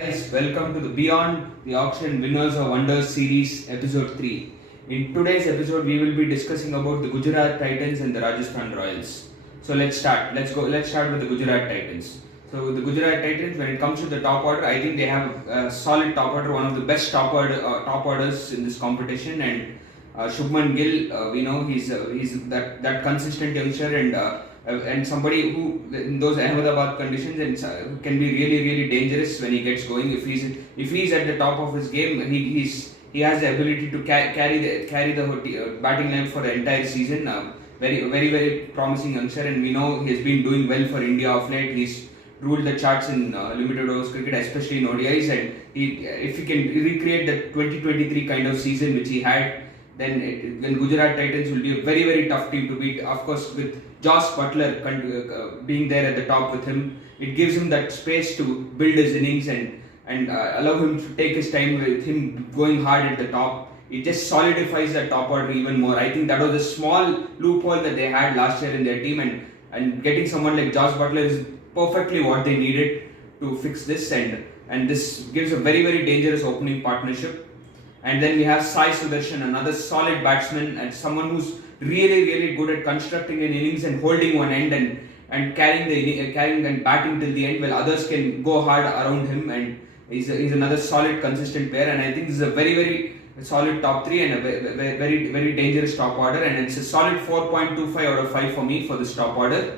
Guys, welcome to the Beyond the Auction Winners or Wonders series, episode 3. In today's episode, we will be discussing about the Gujarat Titans and the Rajasthan Royals. So let's start. Let's start with the Gujarat Titans. So the Gujarat Titans, when it comes to the top order, I think they have a solid top order, one of the best top orders in this competition. And Shubman Gill, we know he's that consistent youngster and somebody who in those Ahmedabad conditions and can be really dangerous when he gets going. If he's at the top of his game, he has the ability to carry the batting line for the entire season. Very promising youngster, and we know he's been doing well for India of late. He's ruled the charts in limited overs cricket, especially in ODIs, and if he can recreate the 2023 kind of season which he had, then Gujarat Titans will be a very tough team to beat. Of course, with Josh Butler being there at the top with him, it gives him that space to build his innings and allow him to take his time with him going hard at the top. It just solidifies the top order even more. I think that was a small loophole that they had last year in their team, and getting someone like Josh Butler is perfectly what they needed to fix this, and this gives a very dangerous opening partnership. And then we have Sai Sudarshan, another solid batsman and someone who's really good at constructing an innings and holding one end and carrying and batting till the end, while others can go hard around him. And he's another solid, consistent player. And I think this is a very solid top three and a very dangerous top order. And it's a solid 4.25 out of 5 for me for this top order.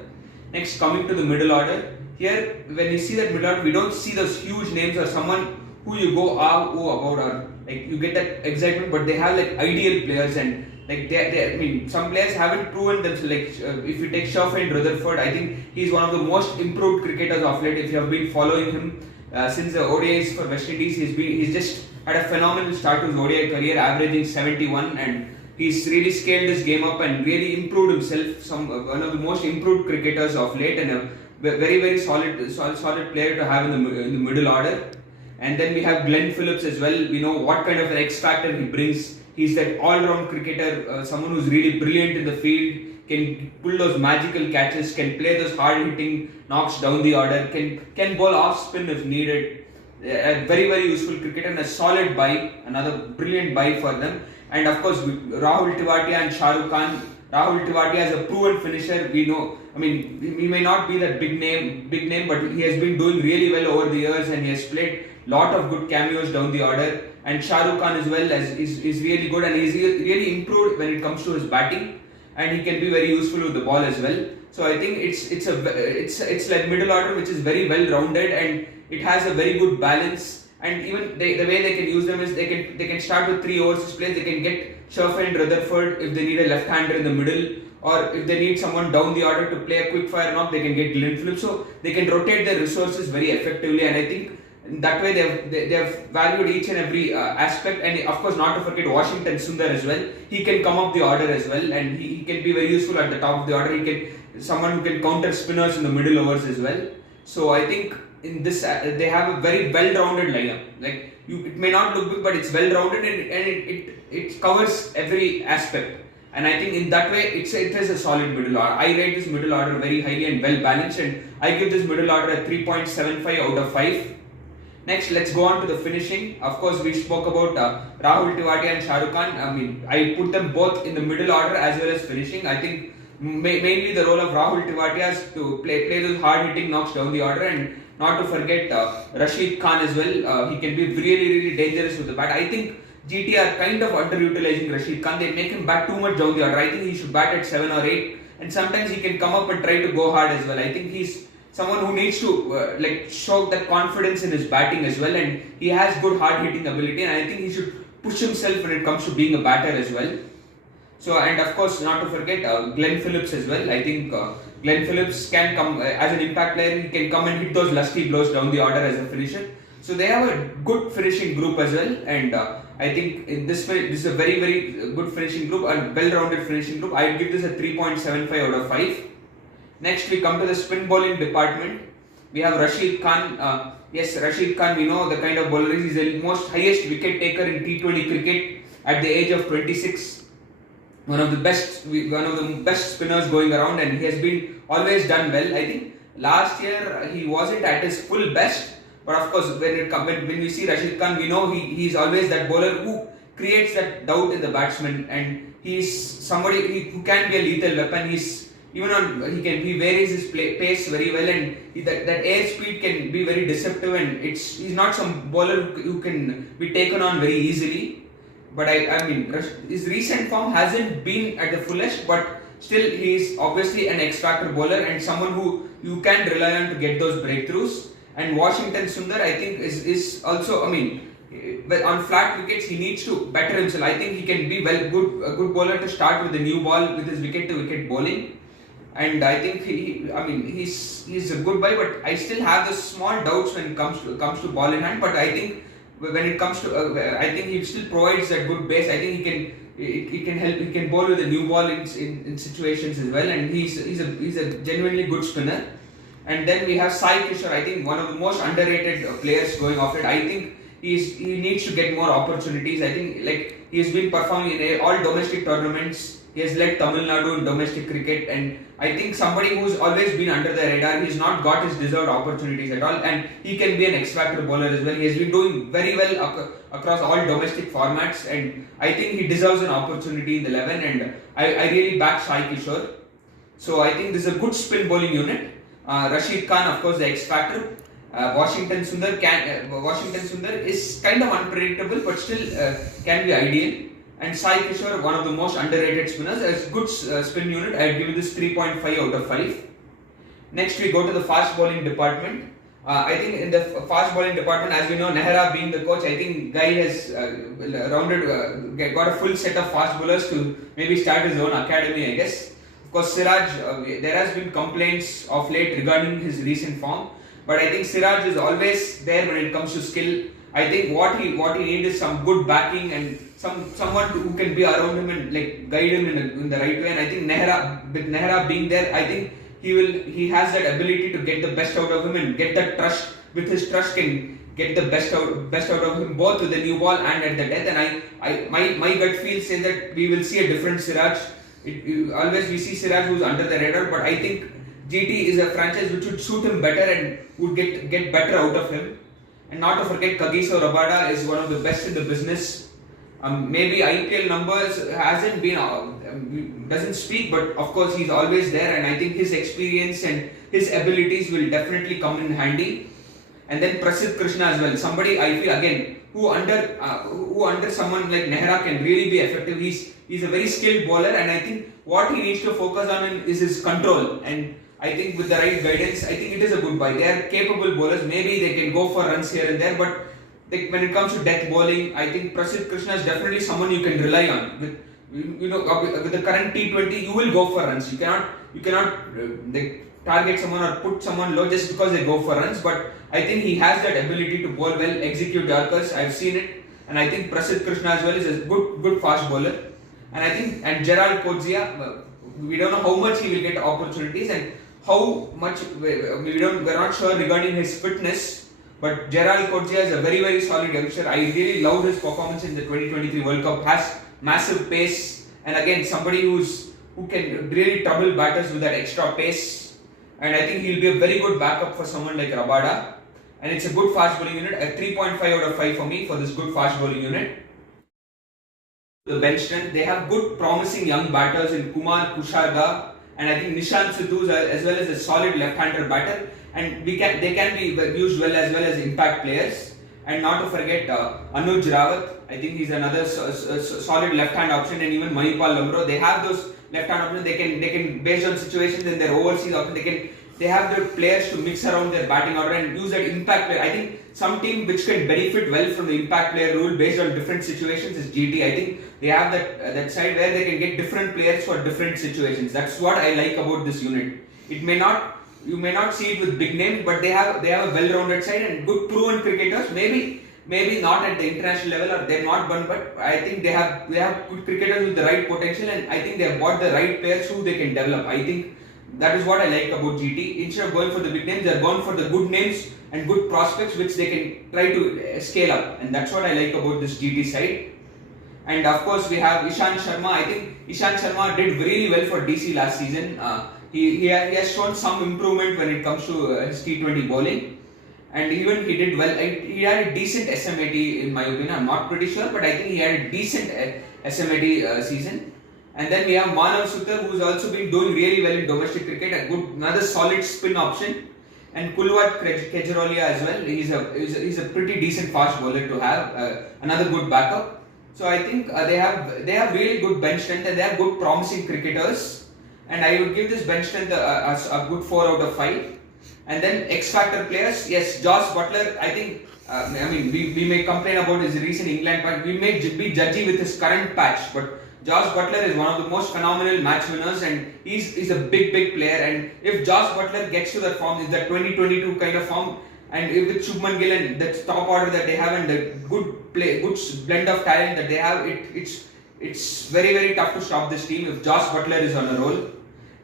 Next, coming to the middle order. Here, when you see that middle order, we don't see those huge names or someone who you go about, or like you get that excitement, but they have like ideal players, and like I mean, some players haven't proven themselves. Like if you take Shafin Rutherford, I think he's one of the most improved cricketers of late. If you have been following him since the ODIs for West Indies, he's just had a phenomenal start to his ODI career, averaging 71, and he's really scaled his game up and really improved himself. One of the most improved cricketers of late, and a very solid player to have in the middle order. And then we have Glenn Phillips as well. We know what kind of an X factor he brings. He's that all-round cricketer, someone who's really brilliant in the field, can pull those magical catches, can play those hard-hitting knocks down the order, can bowl off-spin if needed. A very useful cricketer and a solid buy, another brilliant buy for them. And of course, Rahul Tewatia and Shah Rukh Khan. Rahul Tewatia is a proven finisher. We know, I mean, he may not be that big name, but he has been doing really well over the years, and he has played lot of good cameos down the order. And Shah Rukh Khan as well is really good, and he's really improved when it comes to his batting, and he can be very useful with the ball as well. So I think it's like middle order which is very well rounded, and it has a very good balance. And even the way they can use them is they can start with 3 overseas players. They can get Shafin Rutherford if they need a left-hander in the middle, or if they need someone down the order to play a quick fire knock, they can get Glenn Phillips. So they can rotate their resources very effectively, and I think that way they have valued each and every aspect. And of course, not to forget Washington Sundar as well. He can come up the order as well, and he can be very useful at the top of the order. He can someone who can counter spinners in the middle overs as well. So I think in this they have a very well-rounded lineup. Like it may not look big, but it's well-rounded, and it covers every aspect. And I think in that way, it is a solid middle order. I rate this middle order very highly and well-balanced, and I give this middle order a 3.75 out of 5. Next, let's go on to the finishing. Of course, we spoke about Rahul Tewatia and Shah Rukh Khan. I mean, I put them both in the middle order as well as finishing. I think mainly the role of Rahul Tewatia is to play those hard-hitting knocks down the order, and not to forget Rashid Khan as well. He can be really dangerous with the bat. I think GT are kind of underutilizing Rashid Khan. They make him bat too much down the order. I think he should bat at 7 or 8, and sometimes he can come up and try to go hard as well. I think he's someone who needs to show that confidence in his batting as well, and he has good hard-hitting ability, and I think he should push himself when it comes to being a batter as well. So, and of course, not to forget Glenn Phillips as well. I think Glenn Phillips can come as an impact player. He can come and hit those lusty blows down the order as a finisher. So they have a good finishing group as well, and I think in this is a very good finishing group, a well-rounded finishing group. I give this a 3.75 out of 5. Next, we come to the spin bowling department. We have Rashid Khan. Yes, Rashid Khan, we know the kind of bowler he is. He's the most highest wicket taker in T20 cricket at the age of 26. One of the best spinners going around, and he has been always done well. I think last year he wasn't at his full best, But of course, when we see Rashid Khan, we know he's always that bowler who creates that doubt in the batsman, and he's somebody who can be a lethal weapon. He varies his pace very well, and that air speed can be very deceptive, and he's not some bowler who can be taken on very easily. But I mean, his recent form hasn't been at the fullest, but still he's obviously an X-factor bowler and someone who you can rely on to get those breakthroughs. And Washington Sundar, I think, is also, I mean, on flat wickets he needs to better himself. I think he can be a good bowler to start with the new ball with his wicket-to-wicket bowling. And I think he's a good boy, but I still have the small doubts when it comes to ball in hand. But I think when it comes to, I think he still provides a good base. I think he can help. He can bowl with a new ball in situations as well, and he's a genuinely good spinner. And then we have Sai Kishore, I think one of the most underrated players going off it. I think he needs to get more opportunities. I think like he has been performing in all domestic tournaments. He has led Tamil Nadu in domestic cricket, and I think somebody who's always been under the radar. He's not got his deserved opportunities at all, and he can be an X-factor bowler as well. He has been doing very well across all domestic formats, and I think he deserves an opportunity in the 11. And I really back Sai Kishore. So I think this is a good spin bowling unit. Rashid Khan, of course, the X-factor. Washington Sundar is kind of unpredictable, but still can be ideal. And Sai Kishore, one of the most underrated spinners, has good spin unit. I have given this 3.5 out of 5. Next, we go to the fast bowling department. I think in the fast bowling department, as we know, Nehra being the coach, I think Guy has got a full set of fast bowlers to maybe start his own academy, I guess. Of course, Siraj, there has been complaints of late regarding his recent form, but I think Siraj is always there when it comes to skill. I think what he needs is some good backing and someone who can be around him and like guide him in the right way. And I think with Nehra being there, I think he has that ability to get the best out of him and get that trust. With his trust, can get the best out of him both with the new ball and at the death. And my gut feel says that we will see a different Siraj. Always we see Siraj who's under the radar, but I think GT is a franchise which would suit him better and would get better out of him. And not to forget, Kagiso Rabada is one of the best in the business. Maybe IPL numbers doesn't speak, but of course he's always there, and I think his experience and his abilities will definitely come in handy. And then Prasidh Krishna as well, somebody I feel again who under someone like Nehra can really be effective. He's a very skilled bowler, and I think what he needs to focus on is his control. And I think with the right guidance, I think it is a good buy. They are capable bowlers. Maybe they can go for runs here and there, but when it comes to death bowling, I think Prasidh Krishna is definitely someone you can rely on. With the current T20, you will go for runs. You cannot target someone or put someone low just because they go for runs. But I think he has that ability to bowl well, execute Yorkers. I've seen it, and I think Prasidh Krishna as well is a good fast bowler. And Gerald Coetzee, we don't know how much he will get opportunities and how much we're not sure regarding his fitness. But Gerald Coetzee is a very, very solid youngster. I really loved his performance in the 2023 World Cup. Has massive pace, and again somebody who can really trouble batters with that extra pace. And I think he'll be a very good backup for someone like Rabada. And it's a good fast bowling unit. A 3.5 out of 5 for me for this good fast bowling unit. The bench strength, they have good promising young batters in Kumar Kusharga, and I think Nishant Sidhu as well as a solid left-hander batter, and they can be used well as impact players. And not to forget Anuj Rawat, I think he's another solid left-hand option, and even Mahipal Lamro, they have those left-hand options. They can based on situations in their overseas option, they have the players to mix around their batting order and use that impact player. I think some team which can benefit well from the impact player rule based on different situations is GT. I think they have that side where they can get different players for different situations. That's what I like about this unit. You may not see it with big names, but they have a well-rounded side and good proven cricketers. Maybe not at the international level, or they're not one, but I think they have good cricketers with the right potential, and I think they have got the right players who they can develop. I think that is what I like about GT. Instead of going for the big names, they're going for the good names and good prospects which they can try to scale up, and that's what I like about this GT side. And of course we have Ishant Sharma. I think Ishant Sharma did really well for DC last season. He has shown some improvement when it comes to his T20 bowling. and even he did well. He had a decent SMAT in my opinion. I'm not pretty sure, but I think he had a decent SMAT season. And then we have Manav Sutar, who's also been doing really well in domestic cricket. Another solid spin option. And Kulwat Kejarolia as well. He's a pretty decent fast bowler to have. Another good backup. So I think they have really good bench strength and they have good promising cricketers. And I would give this bench strength a good 4 out of 5. And then X Factor players, yes, Josh Butler. I think we may complain about his recent England patch. We may be judgy with his current patch, but Josh Butler is one of the most phenomenal match winners and he's a big player, and if Josh Butler gets to that form, is that 2022 kind of form, and if with Shubman Gill and that top order that they have and the good blend of talent that they have, it's very tough to stop this team if Josh Butler is on a roll.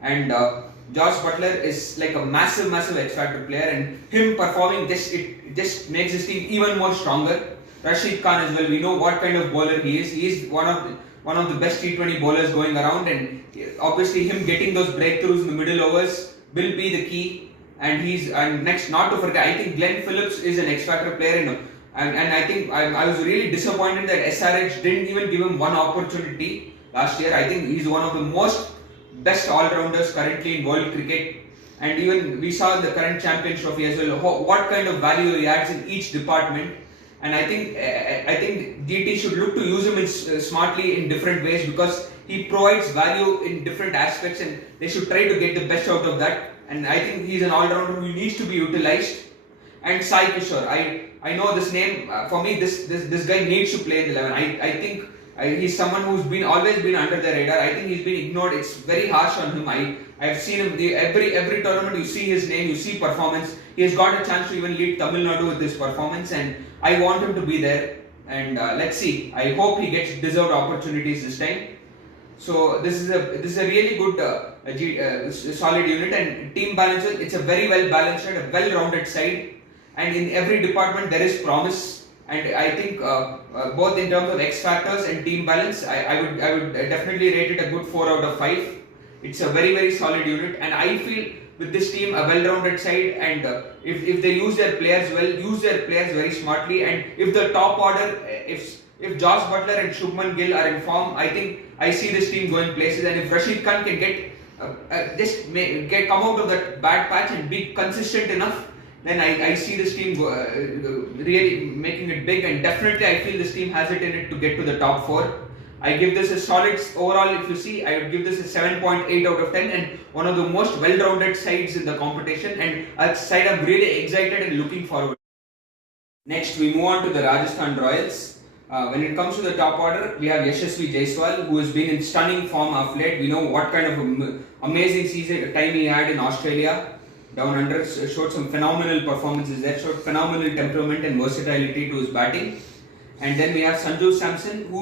And Josh Butler is like a massive X Factor player, and him performing this, it just makes this team even more stronger. Rashid Khan as well, we know what kind of bowler he is. He is one of the best T20 bowlers going around, and obviously him getting those breakthroughs in the middle overs will be the key. And next, not to forget, I think Glenn Phillips is an X Factor player, and I think I was really disappointed that SRH didn't even give him one opportunity last year. I think he's one of the most best all-rounders currently in world cricket, and even we saw the current Champions Trophy as well, what kind of value he adds in each department. And I think GT should look to use him smartly in different ways, because he provides value in different aspects, and they should try to get the best out of that. And I think he's an all-rounder who needs to be utilized. And Sai Kishore, I know this name. For me, this guy needs to play in the 11. I think he's someone who's always been under the radar. I think he's been ignored. It's very harsh on him. I've seen him every tournament. You see his name, you see performance. He has got a chance to even lead Tamil Nadu with this performance, and I want him to be there. And let's see. I hope he gets deserved opportunities this time. So this is a really good solid unit, and team balance. It's a very well balanced side, a well-rounded side, and in every department there is promise. And I think both in terms of X factors and team balance, I would definitely rate it a good 4 out of 5. It's a very solid unit, and I feel with this team a well-rounded side, and if they use their players well, use their players very smartly, and if the top order, if Josh Butler and Shubman Gill are in form, I think I see this team going places. And if Rashid Khan can come out of that bad patch and be consistent enough, then I see this team really making it big, and definitely I feel this team has it in it to get to the top 4. I give this a solid overall. If you see, I would give this a 7.8 out of 10, and one of the most well-rounded sides in the competition, and a side I'm really excited and looking forward. Next, we move on to the Rajasthan Royals. When it comes to the top order, we have Yashasvi Jaiswal, who has been in stunning form of late. We know what kind of amazing time he had in Australia. Down under, showed some phenomenal performances there, showed phenomenal temperament and versatility to his batting. And then we have Sanju Samson,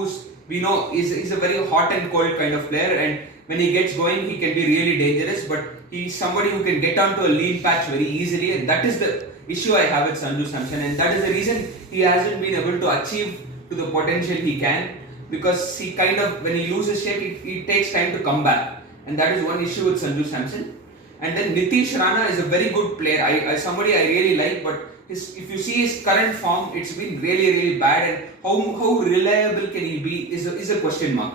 we know is a very hot and cold kind of player, and when he gets going, he can be really dangerous, but he's somebody who can get onto a lean patch very easily, and that is the issue I have with Sanju Samson, and that is the reason he hasn't been able to achieve to the potential he can, because he kind of, when he loses shape, it takes time to come back, and that is one issue with Sanju Samson. And then Nitish Rana is a very good player, somebody I really like, but if you see his current form, it's been really bad, and how reliable can he be is a question mark.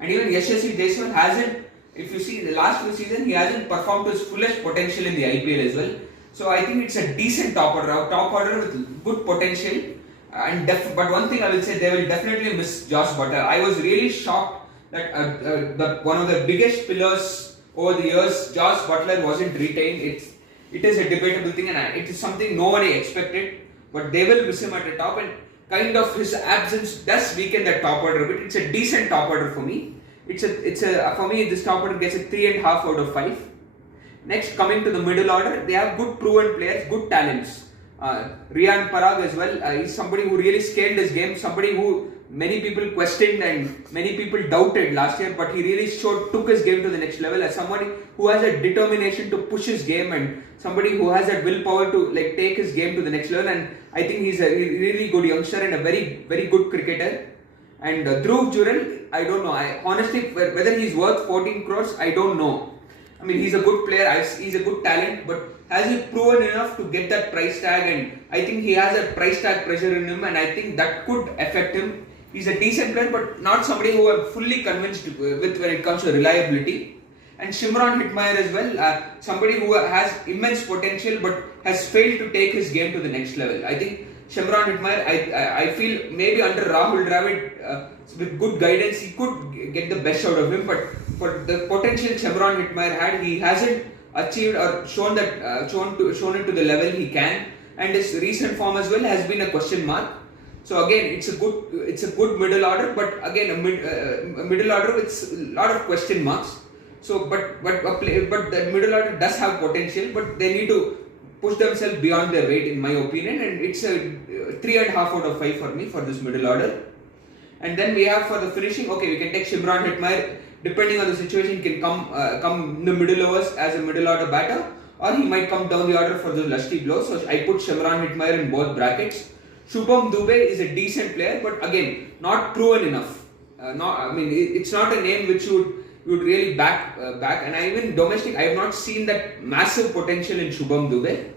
And even Yashasvi Jaiswal hasn't, if you see the last few seasons, he hasn't performed to his fullest potential in the IPL as well. So I think it's a decent top order with good potential. But one thing I will say, they will definitely miss Josh Butler. I was really shocked that one of the biggest pillars over the years, Josh Butler wasn't retained. It is a debatable thing, and it is something nobody expected, but they will miss him at the top, and kind of his absence does weaken that top order a bit. It's a decent top order for me. For me, this top order gets a 3.5 out of 5. Next, coming to the middle order, they have good proven players, good talents. Riyan Parag as well, he's somebody who really scaled his game, somebody who many people questioned and many people doubted last year, but he really took his game to the next level as somebody who has a determination to push his game, and somebody who has that willpower to take his game to the next level. And I think he's a really good youngster and a very good cricketer. And Dhruv Jurel, I don't know. Honestly, whether he's worth 14 crores, I don't know. I mean, he's a good player, he's a good talent, but has he proven enough to get that price tag? And I think he has a price tag pressure in him, and I think that could affect him. He's a decent player, but not somebody who I'm fully convinced with when it comes to reliability. And Shimron Hetmeyer as well, somebody who has immense potential but has failed to take his game to the next level. I think Shimron Hetmeyer, I feel maybe under Rahul Dravid, with good guidance, he could get the best out of him. But for the potential Shimron Hetmeyer had, he hasn't achieved or shown it to the level he can. And his recent form as well has been a question mark. So again, it's a good middle order, but again a middle order with a lot of question marks. So, but the middle order does have potential, but they need to push themselves beyond their weight, in my opinion. And it's a 3.5 out of 5 for me for this middle order. And then we have for the finishing. Okay, we can take Shimron Hetmeyer. Depending on the situation, can come in the middle overs as a middle order batter, or he might come down the order for the lusty blows. So I put Shimron Hetmeyer in both brackets. Shubham Dubey is a decent player, but again not proven enough. It's not a name which you would really back. And even domestic, I have not seen that massive potential in Shubham Dubey.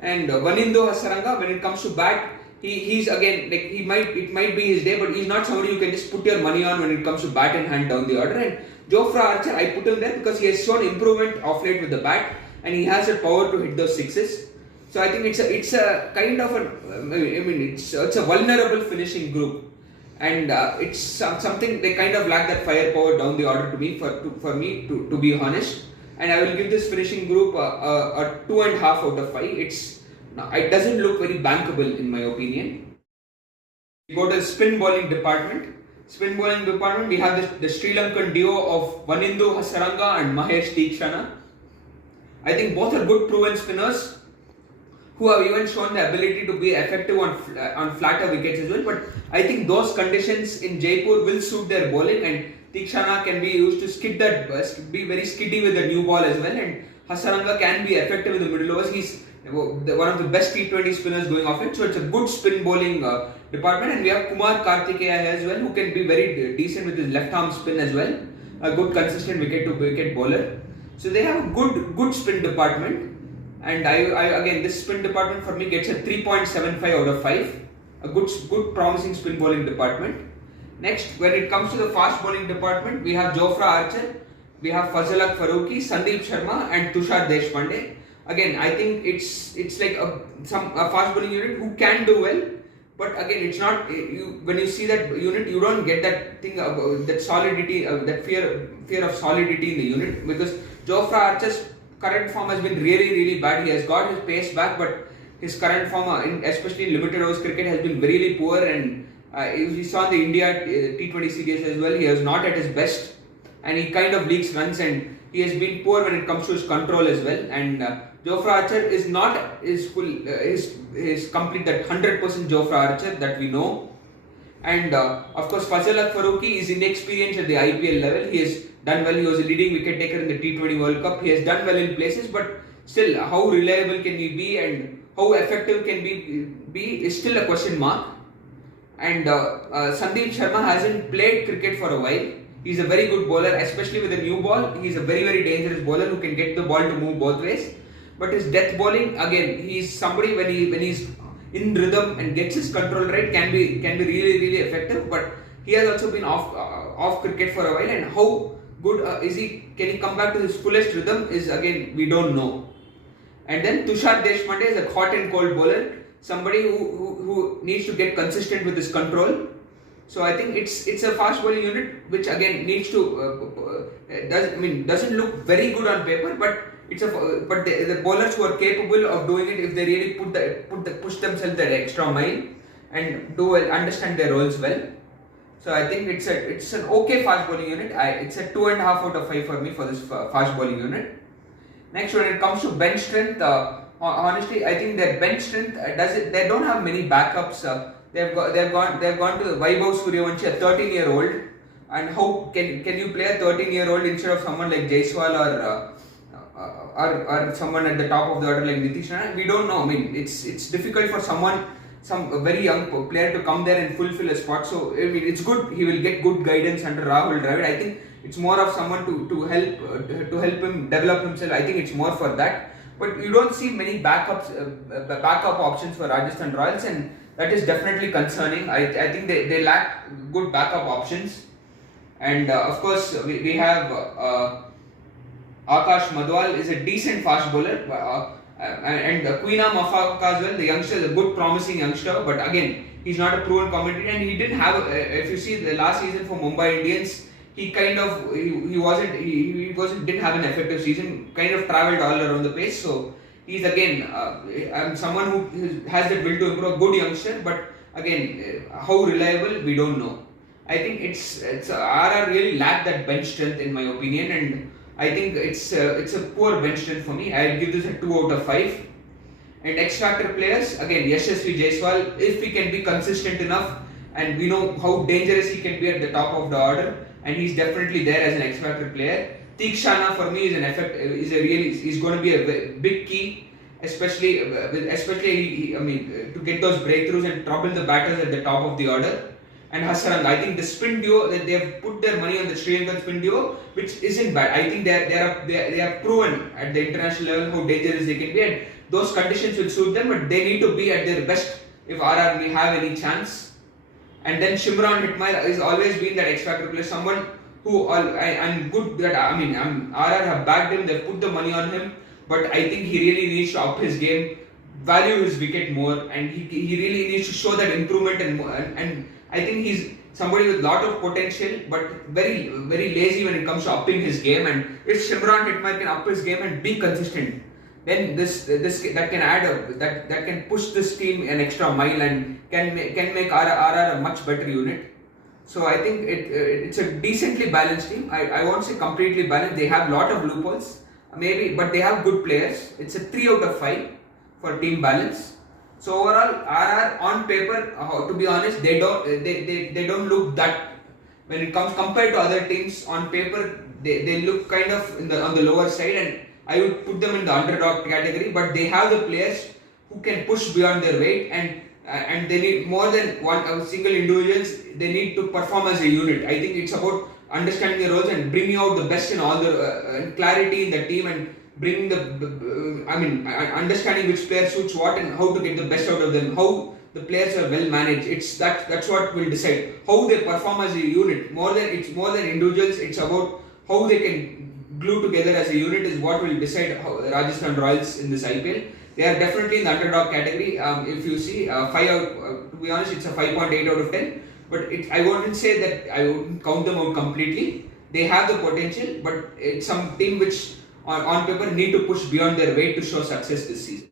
And Vanindo Hasaranga, when it comes to bat, he's again like it might be his day, but he's not somebody you can just put your money on when it comes to bat in hand down the order. And Jofra Archer, I put him there because he has shown improvement of late with the bat, and he has the power to hit those sixes. So I think it's a kind of it's a vulnerable finishing group, and it's something they kind of lack that firepower down the order to me for me to be honest. And I will give this finishing group a 2.5 out of 5. It doesn't look very bankable in my opinion. We go to the spin bowling department. We have the Sri Lankan duo of Vanindu Hasaranga and Mahesh Theekshana. I think both are good proven spinners who have even shown the ability to be effective on flatter wickets as well. But I think those conditions in Jaipur will suit their bowling, and Theekshana can be used to be very skiddy with the new ball as well, and Hasaranga can be effective in the middle overs. He's one of the best T20 spinners going off it, so it's a good spin bowling department. And we have Kumar Kartikeya as well, who can be very decent with his left arm spin as well, a good consistent wicket to wicket bowler. So they have a good spin department, and I again this spin department for me gets a 3.75 out of 5, a good promising spin bowling department. Next, when it comes to the fast bowling department, we have Jofra Archer, we have Fazalak Farooqi, Sandeep Sharma, and Tushar Deshpande. Again, I think it's like a fast bowling unit who can do well, but again, it's not. When you see that unit, you don't get that thing about that solidity, that fear of solidity in the unit, because Jofra Archer's current form has been really bad. He has got his pace back, but his current form, especially in limited overs cricket, has been really poor. And we saw in the India T20 series as well, he was not at his best, and he kind of leaks runs, and he has been poor when it comes to his control as well. And Jofra Archer is not is complete that 100% Jofra Archer that we know. And of course, Fazalak Farooqi is inexperienced at the IPL level. He has done well. He was a leading wicket taker in the T20 World Cup. He has done well in places, but still, how reliable can he be and how effective can be is still a question mark. And Sandeep Sharma hasn't played cricket for a while. He's a very good bowler, especially with a new ball. He's a very dangerous bowler who can get the ball to move both ways. But his death bowling, again, he's somebody when he's in rhythm and gets his control right, can be really effective. But he has also been off cricket for a while, and how good is he? Can he come back to his fullest rhythm? Is again, we don't know. And then Tushar Deshpande is a hot and cold bowler, somebody who needs to get consistent with his control. So I think it's a fast bowling unit which again needs to doesn't look very good on paper, but the bowlers who are capable of doing it, if they really push themselves that extra mile and understand their roles well. So I think it's an okay fast bowling unit. It's a 2.5 out of 5 for me for this fast bowling unit. Next, when it comes to bench strength, honestly, I think their bench strength they don't have many backups. They've gone to the Vaibhav Suryavanshi, a 13-year-old, and how can you play a 13-year-old instead of someone like Jaiswal or someone at the top of the order like Nitish Rana? We don't know. I mean, it's difficult for some very young player to come there and fulfill a spot. So I mean, it's good. He will get good guidance under Rahul Dravid. I think it's more of someone to help him develop himself. I think it's more for that. but you don't see many backup options for Rajasthan Royals, and that is definitely concerning. I think they lack good backup options, and of course we have Akash Madhwal is a decent fast bowler, and Queen Mafaka as well. The youngster is a good, promising youngster, but again, he's not a proven commodity, and he didn't have. If you see the last season for Mumbai Indians, he didn't have an effective season. Kind of travelled all around the place. So he's again someone who has the will to improve. A good youngster, but again, how reliable we don't know. I think it's RR really lack that bench strength in my opinion, and I think it's a poor bench strength for me. I'll give this a 2 out of 5. And X Factor players, again, Yashasvi Jaiswal, if he can be consistent enough, and we know how dangerous he can be at the top of the order, and he's definitely there as an X Factor player. Tikshana for me is going to be a big key, especially to get those breakthroughs and trouble the batters at the top of the order. And Hasarang, I think the spin duo that they have put their money on the Sri Lankan spin duo, which isn't bad. I think they have proven at the international level how dangerous they can be, and those conditions will suit them. But they need to be at their best if RR may have any chance. And then Shimron Hetmeyer has always been that X Factor player, someone who I'm good that RR have backed him, they've put the money on him, but I think he really needs to up his game, value his wicket more, and he really needs to show that improvement and I think he's somebody with lot of potential, but very very lazy when it comes to upping his game. And if Shimron Hetmeyer can up his game and be consistent, then that can add that can push this team an extra mile and can make RR a much better unit. So I think it's a decently balanced team. I won't say completely balanced. They have lot of loopholes, maybe, but they have good players. It's a 3 out of 5 for team balance. So overall, RR on paper, to be honest, they don't look that, when it comes compared to other teams on paper, they look kind of on the lower side, and I would put them in the underdog category. But they have the players who can push beyond their weight, and they need more than one single individuals. They need to perform as a unit. I think it's about understanding the roles and bringing out the best in all the clarity in the team, and bringing understanding which player suits what and how to get the best out of them. How the players are well managed. That's what will decide how they perform as a unit. It's more than individuals. It's about how they can glue together as a unit is what will decide how Rajasthan Royals in this IPL. They are definitely in the underdog category. If you see 5 out, to be honest, it's a 5.8 out of 10. But I wouldn't say that I wouldn't count them out completely. They have the potential, but it's some team which on paper need to push beyond their weight to show success this season.